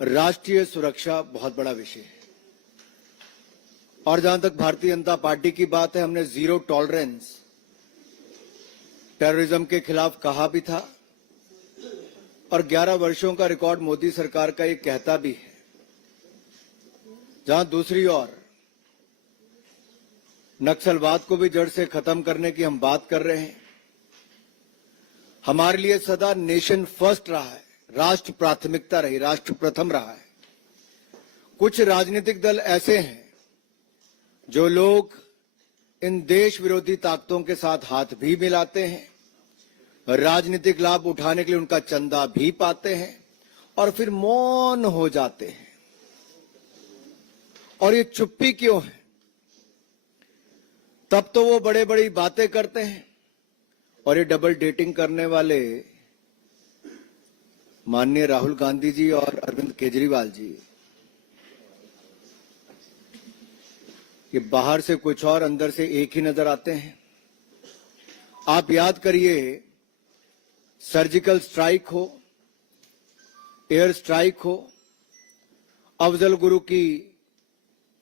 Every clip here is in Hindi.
राष्ट्रीय सुरक्षा बहुत बड़ा विषय है और जहां तक भारतीय जनता पार्टी की बात है, हमने जीरो टॉलरेंस टेररिज्म के खिलाफ कहा भी था और 11 वर्षों का रिकॉर्ड मोदी सरकार का ये कहता भी है। जहां दूसरी ओर नक्सलवाद को भी जड़ से खत्म करने की हम बात कर रहे हैं। हमारे लिए सदा नेशन फर्स्ट रहा है, राष्ट्र प्राथमिकता रही, राष्ट्र प्रथम रहा है। कुछ राजनीतिक दल ऐसे हैं जो लोग इन देश विरोधी ताकतों के साथ हाथ भी मिलाते हैं, राजनीतिक लाभ उठाने के लिए उनका चंदा भी पाते हैं और फिर मौन हो जाते हैं। और ये चुप्पी क्यों है? तब तो वो बड़े बड़ी बातें करते हैं और ये डबल डेटिंग करने वाले माननीय राहुल गांधी जी और अरविंद केजरीवाल जी, ये बाहर से कुछ और अंदर से एक ही नजर आते हैं। आप याद करिए, सर्जिकल स्ट्राइक हो, एयर स्ट्राइक हो, अफजल गुरु की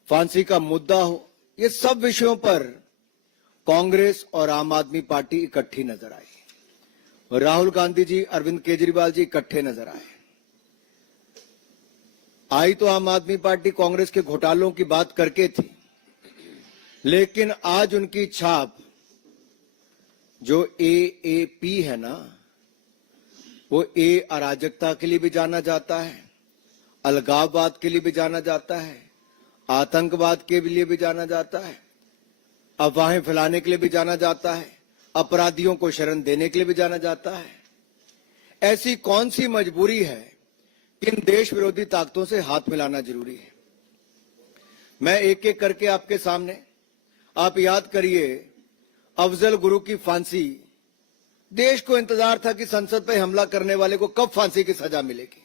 फांसी का मुद्दा हो, ये सब विषयों पर कांग्रेस और आम आदमी पार्टी इकट्ठी नजर आई। राहुल गांधी जी, अरविंद केजरीवाल जी इकट्ठे नजर आए। आई तो आम आदमी पार्टी कांग्रेस के घोटालों की बात करके थी, लेकिन आज उनकी छाप जो एएपी है ना, वो अराजकता के लिए भी जाना जाता है, अलगाववाद के लिए भी जाना जाता है, आतंकवाद के लिए भी जाना जाता है, अफवाहें फैलाने के लिए भी जाना जाता है, अपराधियों को शरण देने के लिए भी जाना जाता है। ऐसी कौन सी मजबूरी है कि इन देश विरोधी ताकतों से हाथ मिलाना जरूरी है? मैं एक एक करके आपके सामने, आप याद करिए, अफजल गुरु की फांसी, देश को इंतजार था कि संसद पर हमला करने वाले को कब फांसी की सजा मिलेगी,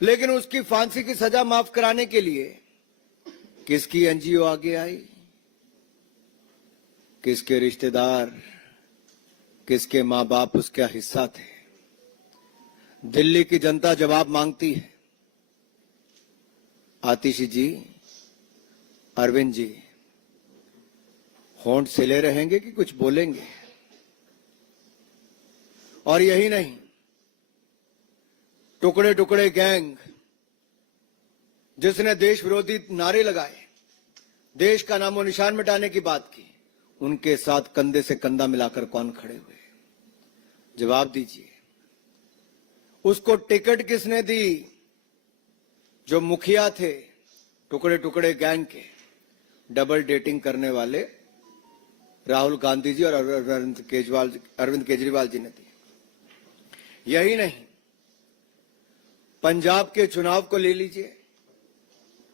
लेकिन उसकी फांसी की सजा माफ कराने के लिए किसकी एनजीओ आगे आई, किसके रिश्तेदार, किसके मां बाप उसका हिस्सा थे? दिल्ली की जनता जवाब मांगती है। आतिशी जी, अरविंद जी, होंठ सिले रहेंगे कि कुछ बोलेंगे? और यही नहीं, टुकड़े टुकड़े गैंग जिसने देश विरोधी नारे लगाए, देश का नामो निशान मिटाने की बात की, उनके साथ कंधे से कंधा मिलाकर कौन खड़े हुए? जवाब दीजिए। उसको टिकट किसने दी? जो मुखिया थे टुकड़े टुकड़े गैंग के, डबल डेटिंग करने वाले राहुल गांधी जी और अरविंद केजरीवाल जी ने दी। यही नहीं, पंजाब के चुनाव को ले लीजिए,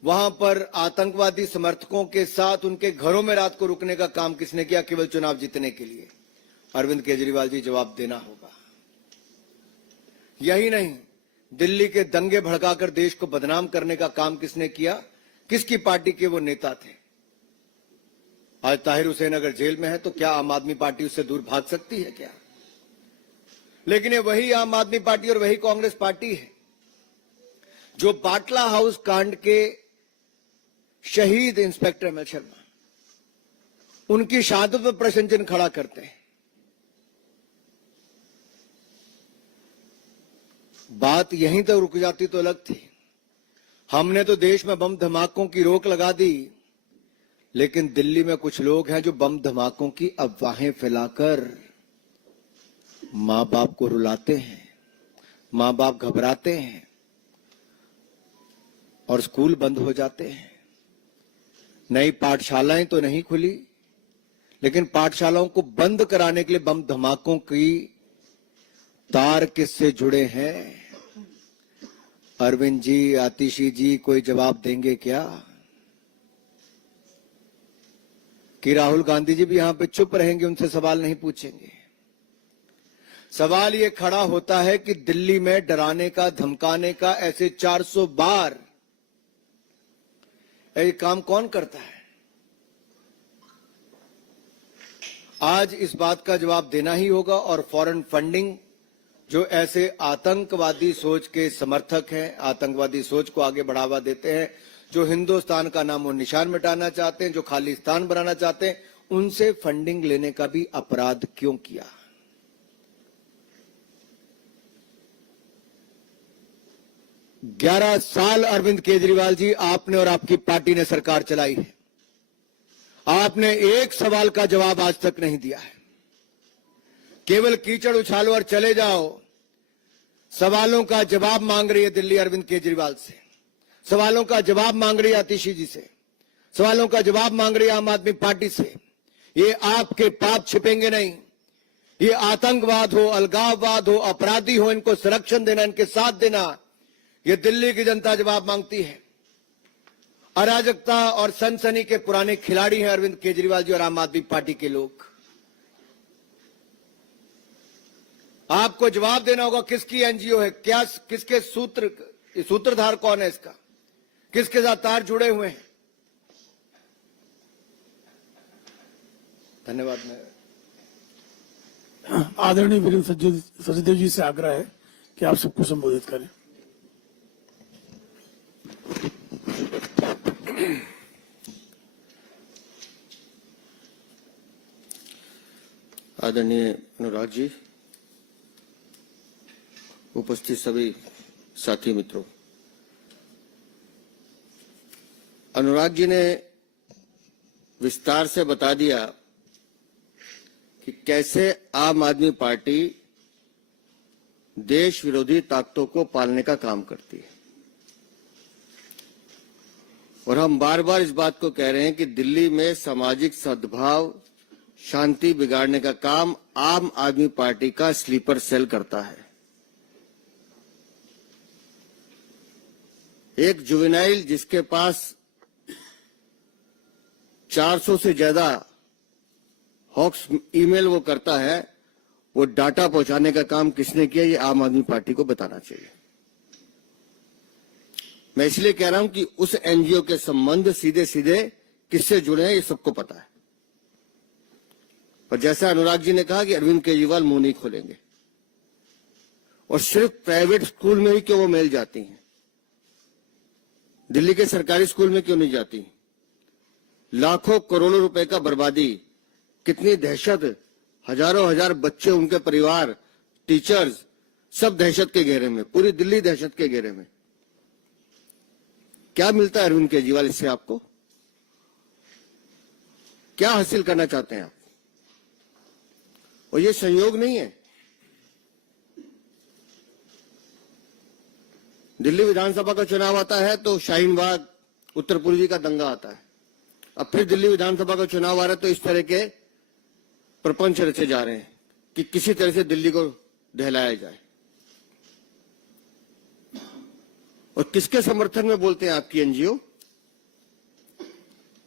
वहां पर आतंकवादी समर्थकों के साथ उनके घरों में रात को रुकने का काम किसने किया केवल चुनाव जीतने के लिए? अरविंद केजरीवाल जी, जवाब देना होगा। यही नहीं, दिल्ली के दंगे भड़काकर देश को बदनाम करने का काम किसने किया? किसकी पार्टी के वो नेता थे? आज ताहिर हुसैन अगर जेल में है तो क्या आम आदमी पार्टी उससे दूर भाग सकती है क्या? लेकिन ये वही आम आदमी पार्टी और वही कांग्रेस पार्टी है जो बाटला हाउस कांड के शहीद इंस्पेक्टर एमएल शर्मा, उनकी शहादत पर प्रश्न चिन्ह खड़ा करते हैं। बात यहीं तक रुक जाती तो अलग थी। हमने तो देश में बम धमाकों की रोक लगा दी, लेकिन दिल्ली में कुछ लोग हैं जो बम धमाकों की अफवाहें फैलाकर मां बाप को रुलाते हैं, मां बाप घबराते हैं और स्कूल बंद हो जाते हैं। नई पाठशालाएं तो नहीं खुली, लेकिन पाठशालाओं को बंद कराने के लिए बम धमाकों की तार किससे जुड़े हैं? अरविंद जी, आतिशी जी, कोई जवाब देंगे क्या? कि राहुल गांधी जी भी यहां पे चुप रहेंगे, उनसे सवाल नहीं पूछेंगे? सवाल ये खड़ा होता है कि दिल्ली में डराने का, धमकाने का ऐसे 400 बार ये काम कौन करता है? आज इस बात का जवाब देना ही होगा और फॉरेन फंडिंग जो ऐसे आतंकवादी सोच के समर्थक हैं, आतंकवादी सोच को आगे बढ़ावा देते हैं, जो हिंदुस्तान का नामो निशान मिटाना चाहते हैं, जो खालिस्तान बनाना चाहते हैं, उनसे फंडिंग लेने का भी अपराध क्यों किया? 11 साल अरविंद केजरीवाल जी आपने और आपकी पार्टी ने सरकार चलाई है। आपने एक सवाल का जवाब आज तक नहीं दिया है। केवल कीचड़ उछालो और चले जाओ। सवालों का जवाब मांग रही है दिल्ली अरविंद केजरीवाल से, सवालों का जवाब मांग रही है आतिशी जी से, सवालों का जवाब मांग रही है आम आदमी पार्टी से। ये आपके पाप छिपेंगे नहीं। ये आतंकवाद हो, अलगाववाद हो, अपराधी हो, इनको संरक्षण देना, इनके साथ देना, ये दिल्ली की जनता जवाब मांगती है। अराजकता और सनसनी के पुराने खिलाड़ी हैं अरविंद केजरीवाल जी और आम आदमी पार्टी के लोग। आपको जवाब देना होगा किसकी एनजीओ है, क्या, किसके सूत्रधार कौन है इसका, किसके साथ तार जुड़े हुए हैं। धन्यवाद। आदरणीय वीरेंद्र सचदेव जी से आग्रह है कि आप सबको संबोधित करें। आदरणीय अनुराग जी, उपस्थित सभी साथी मित्रों, अनुराग जी ने विस्तार से बता दिया कि कैसे आम आदमी पार्टी देश विरोधी ताकतों को पालने का काम करती है। और हम बार बार इस बात को कह रहे हैं कि दिल्ली में सामाजिक सद्भाव, शांति बिगाड़ने का काम आम आदमी पार्टी का स्लीपर सेल करता है। एक जुवेनाइल जिसके पास 400 से ज्यादा हॉक्स ईमेल वो करता है, वो डाटा पहुंचाने का काम किसने किया, ये आम आदमी पार्टी को बताना चाहिए। मैं इसलिए कह रहा हूं कि उस एनजीओ के संबंध सीधे सीधे किससे जुड़े हैं ये सबको पता है। पर जैसा अनुराग जी ने कहा कि अरविंद केजरीवाल मुंह नहीं खोलेंगे, और सिर्फ प्राइवेट स्कूल में ही क्यों वो मेल जाती हैं, दिल्ली के सरकारी स्कूल में क्यों नहीं जाती? लाखों करोड़ों रुपए का बर्बादी, कितनी दहशत, हजारों हजार बच्चे, उनके परिवार, टीचर्स, सब दहशत के घेरे में, पूरी दिल्ली दहशत के घेरे में। क्या मिलता है अरविंद केजरीवाल इससे? आपको क्या हासिल करना चाहते हैं आप? और ये संयोग नहीं है। दिल्ली विधानसभा का चुनाव आता है तो शाहीन बाग, उत्तर पूर्वी का दंगा आता है। अब फिर दिल्ली विधानसभा का चुनाव आ रहा है तो इस तरह के प्रपंच रचे जा रहे हैं कि किसी तरह से दिल्ली को दहलाया जाए। और किसके समर्थन में बोलते हैं आपकी एनजीओ?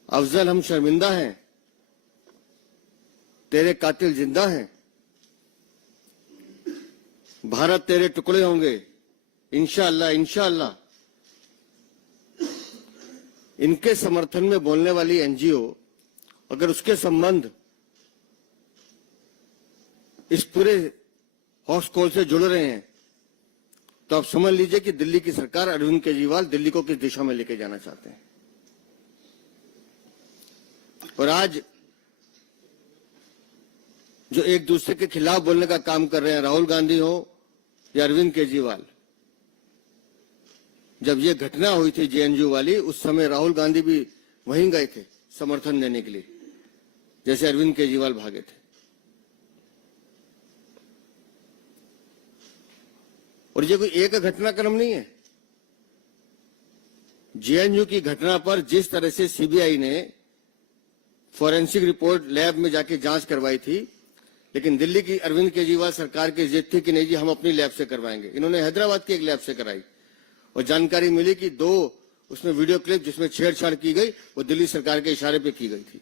अफजल हम शर्मिंदा हैं, तेरे कातिल जिंदा हैं, भारत तेरे टुकड़े होंगे, इंशाअल्लाह इंशाअल्लाह। इनके समर्थन में बोलने वाली एनजीओ अगर उसके संबंध इस पूरे हॉक्स कॉल से जुड़ रहे हैं तो आप समझ लीजिए कि दिल्ली की सरकार, अरविंद केजरीवाल दिल्ली को किस दिशा में लेके जाना चाहते हैं। और आज जो एक दूसरे के खिलाफ बोलने का काम कर रहे हैं, राहुल गांधी हो या अरविंद केजरीवाल, जब ये घटना हुई थी जेएनयू वाली, उस समय राहुल गांधी भी वहीं गए थे समर्थन देने के लिए, जैसे अरविंद केजरीवाल भागे थे। और ये कोई एक घटनाक्रम नहीं है। जेएनयू की घटना पर जिस तरह से सीबीआई ने फॉरेंसिक रिपोर्ट लैब में जाके जांच करवाई थी, लेकिन दिल्ली की अरविंद केजरीवाल सरकार की जिद थी कि नहीं जी हम अपनी लैब से करवाएंगे। इन्होंने हैदराबाद की एक लैब से कराई और जानकारी मिली कि 2 उसमें वीडियो क्लिप जिसमें छेड़छाड़ की गई वो दिल्ली सरकार के इशारे पे की गई थी,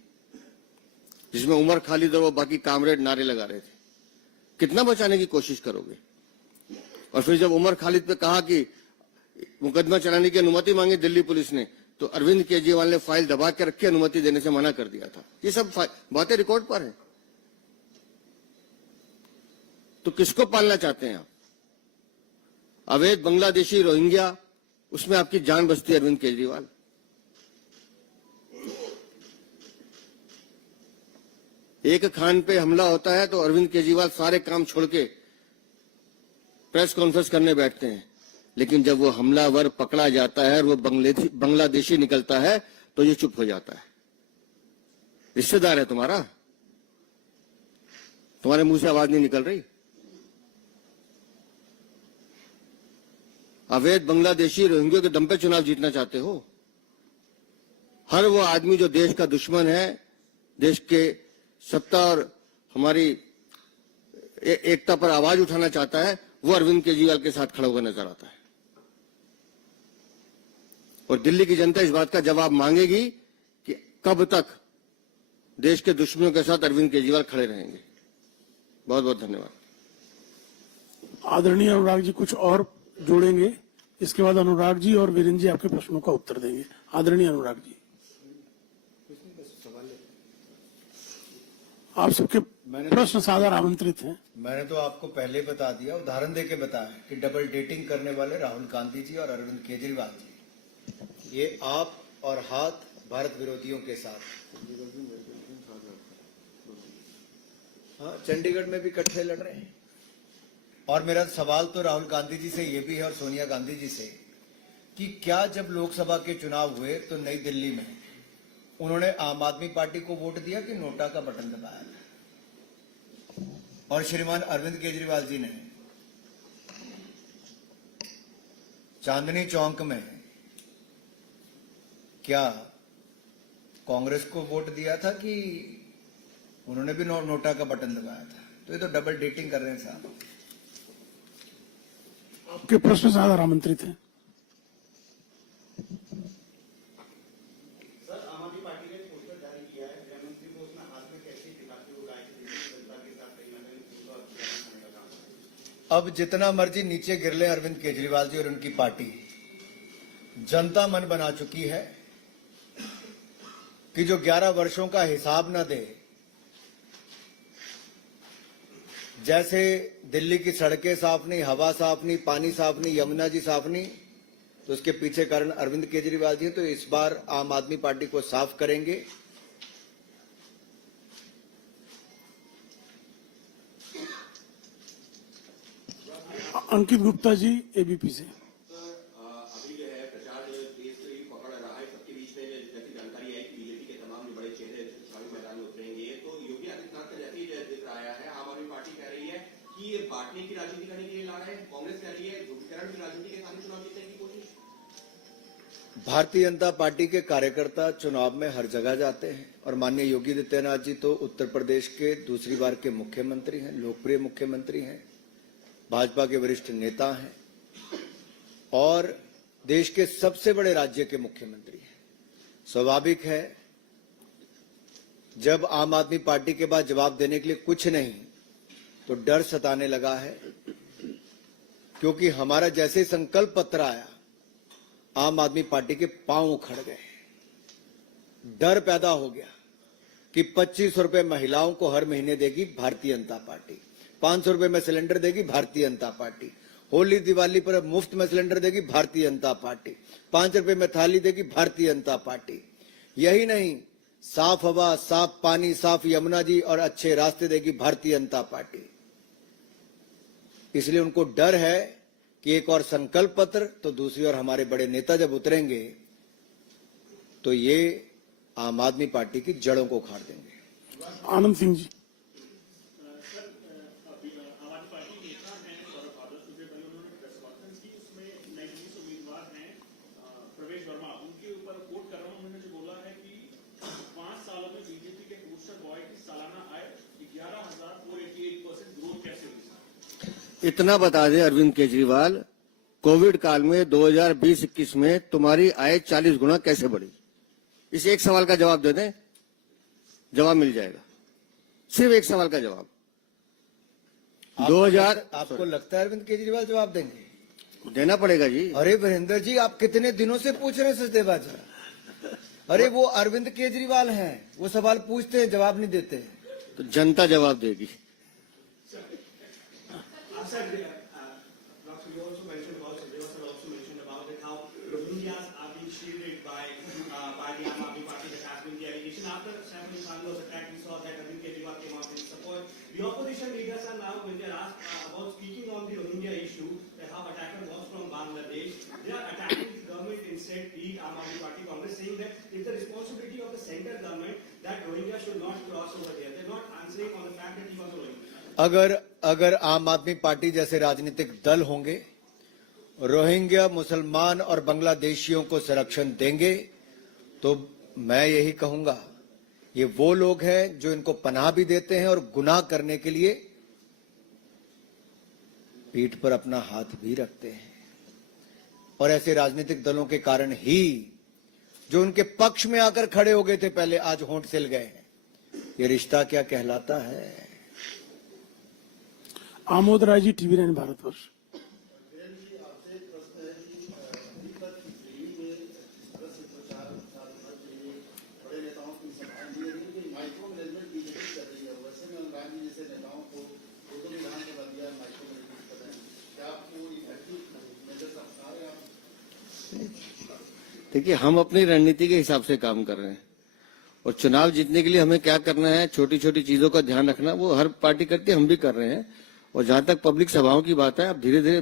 जिसमें उमर खालिद और वो बाकी कामरेड नारे लगा रहे थे। कितना बचाने की कोशिश करोगे? और फिर जब उमर खालिद पे कहा कि मुकदमा चलाने की अनुमति मांगी दिल्ली पुलिस ने, तो अरविंद केजरीवाल ने फाइल दबा के रखी, अनुमति देने से मना कर दिया था। ये सब बातें रिकॉर्ड पर है। तो किसको पालना चाहते हैं आप? अवैध बांग्लादेशी रोहिंग्या, उसमें आपकी जान बचती है अरविंद केजरीवाल। एक खान पे हमला होता है तो अरविंद केजरीवाल सारे काम छोड़ के प्रेस कॉन्फ्रेंस करने बैठते हैं, लेकिन जब वो हमलावर पकड़ा जाता है और वो बांग्लादेशी निकलता है तो ये चुप हो जाता है। रिश्तेदार है तुम्हारा, तुम्हारे मुंह से आवाज नहीं निकल रही। अवैध बांग्लादेशी रोहिंग्या के दम पे चुनाव जीतना चाहते हो। हर वो आदमी जो देश का दुश्मन है, देश के सत्ता और हमारी एकता पर आवाज उठाना चाहता है, वो अरविंद केजरीवाल के साथ खड़ा हुआ नजर आता है। और दिल्ली की जनता इस बात का जवाब मांगेगी कि कब तक देश के दुश्मनों के साथ अरविंद केजरीवाल खड़े रहेंगे। बहुत बहुत धन्यवाद। आदरणीय अनुराग जी कुछ और जोड़ेंगे, इसके बाद अनुराग जी और वीरेंद्र जी आपके प्रश्नों का उत्तर देंगे। आदरणीय अनुराग जी, आप सबके प्रश्न सादर आमंत्रित हैं। मैंने तो आपको पहले बता दिया, उदाहरण देके बताया कि डबल डेटिंग करने वाले राहुल गांधी जी और अरविंद केजरीवाल जी, ये आप और हाथ भारत विरोधियों के साथ। हाँ, चंडीगढ़ में भी इकट्ठे लड़ रहे हैं। और मेरा सवाल तो राहुल गांधी जी से ये भी है और सोनिया गांधी जी से कि क्या जब लोकसभा के चुनाव हुए तो नई दिल्ली में उन्होंने आम आदमी पार्टी को वोट दिया कि नोटा का बटन दबाया था? और श्रीमान अरविंद केजरीवाल जी ने चांदनी चौक में क्या कांग्रेस को वोट दिया था कि उन्होंने भी नोटा का बटन दबाया था? तो ये तो डबल डेटिंग कर रहे हैं साहब। आपके प्रश्न सादर आमंत्रित हैं। अब जितना मर्जी नीचे गिर ले अरविंद केजरीवाल जी और उनकी पार्टी, जनता मन बना चुकी है कि जो 11 वर्षों का हिसाब न दे, जैसे दिल्ली की सड़कें साफ नहीं, हवा साफ नहीं, पानी साफ नहीं, यमुना जी साफ नहीं, तो उसके पीछे कारण अरविंद केजरीवाल जी। तो इस बार आम आदमी पार्टी को साफ करेंगे। अंकित गुप्ता जी एबीपी से। अभी जो है प्रचार तेज से पकड़ रहा है, सबके बीच में जैसी जानकारी आई कि बीजेपी के तमाम जो बड़े चेहरे चुनावी मैदान में उतरेंगे, तो योगी आदित्यनाथ का जैसे ही जिक्र आया है, आम आदमी पार्टी कह रही है कि ये बांटने की राजनीति करने के लिए ला रहे हैं, कांग्रेस कह रही है ध्रुवीकरण की राजनीति के साथ चुनाव जीतने की कोशिश। भारतीय जनता पार्टी के कार्यकर्ता चुनाव में हर जगह जाते हैं और माननीय योगी आदित्यनाथ जी तो उत्तर प्रदेश के दूसरी बार के मुख्यमंत्री हैं, लोकप्रिय मुख्यमंत्री हैं, भाजपा के वरिष्ठ नेता हैं और देश के सबसे बड़े राज्य के मुख्यमंत्री हैं। स्वाभाविक है जब आम आदमी पार्टी के पास जवाब देने के लिए कुछ नहीं तो डर सताने लगा है, क्योंकि हमारा जैसे संकल्प पत्र आया आम आदमी पार्टी के पांव उखड़ गए। डर पैदा हो गया कि 2500 रुपए महिलाओं को हर महीने देगी भारतीय जनता पार्टी, 500 रुपए में सिलेंडर देगी भारतीय जनता पार्टी, होली दिवाली पर मुफ्त में सिलेंडर देगी भारतीय जनता पार्टी, 5 रुपए में थाली देगी भारतीय जनता पार्टी। यही नहीं, साफ हवा, साफ पानी, साफ यमुना जी और अच्छे रास्ते देगी भारतीय जनता पार्टी। इसलिए उनको डर है कि एक और संकल्प पत्र तो दूसरी ओर हमारे बड़े नेता जब उतरेंगे तो ये आम आदमी पार्टी की जड़ों को उखाड़ देंगे। आनंद सिंह जी। इतना बता दे अरविंद केजरीवाल, कोविड काल में 2020-21 में तुम्हारी आय 40 गुना कैसे बढ़ी? इस एक सवाल का जवाब दे दें, जवाब मिल जाएगा। सिर्फ एक सवाल का जवाब। 2000 आपको लगता है अरविंद केजरीवाल जवाब देंगे? देना पड़ेगा जी। अरे वीरेंद्र जी, आप कितने दिनों से पूछ रहे हैं सचदेवा जी? अरे वो अरविंद केजरीवाल हैं, वो सवाल पूछते हैं जवाब नहीं देते, तो जनता जवाब देगी। Sir, you also mentioned areas are being shielded by the Aam Aadmi Party. That has been the allegation. After Saif Ali Khan was attacked, we saw that Arvind Kejriwal came out in support. The opposition leaders are now, when they are asked about speaking on the Rohingya issue, that how attacker was from Bangladesh, they are attacking the government instead, the Aam Aadmi Party Congress, saying that it's the responsibility of the central government that Rohingya should not cross over there. They're not answering on the fact that he was a Rohingya. अगर आम आदमी पार्टी जैसे राजनीतिक दल होंगे, रोहिंग्या मुसलमान और बांग्लादेशियों को संरक्षण देंगे, तो मैं यही कहूंगा, ये वो लोग हैं जो इनको पनाह भी देते हैं और गुनाह करने के लिए पीठ पर अपना हाथ भी रखते हैं। और ऐसे राजनीतिक दलों के कारण ही जो उनके पक्ष में आकर खड़े हो गए थे पहले, आज होंठ सिल गए हैं। ये रिश्ता क्या कहलाता है? आमोद राय जी, टीवी9 भारतवर्ष। देखिए, हम अपनी रणनीति के हिसाब से काम कर रहे हैं और चुनाव जीतने के लिए हमें क्या करना है, छोटी छोटी चीजों का ध्यान रखना, वो हर पार्टी करती है, हम भी कर रहे हैं। और जहां तक पब्लिक सभाओं की बात है, अब धीरे धीरे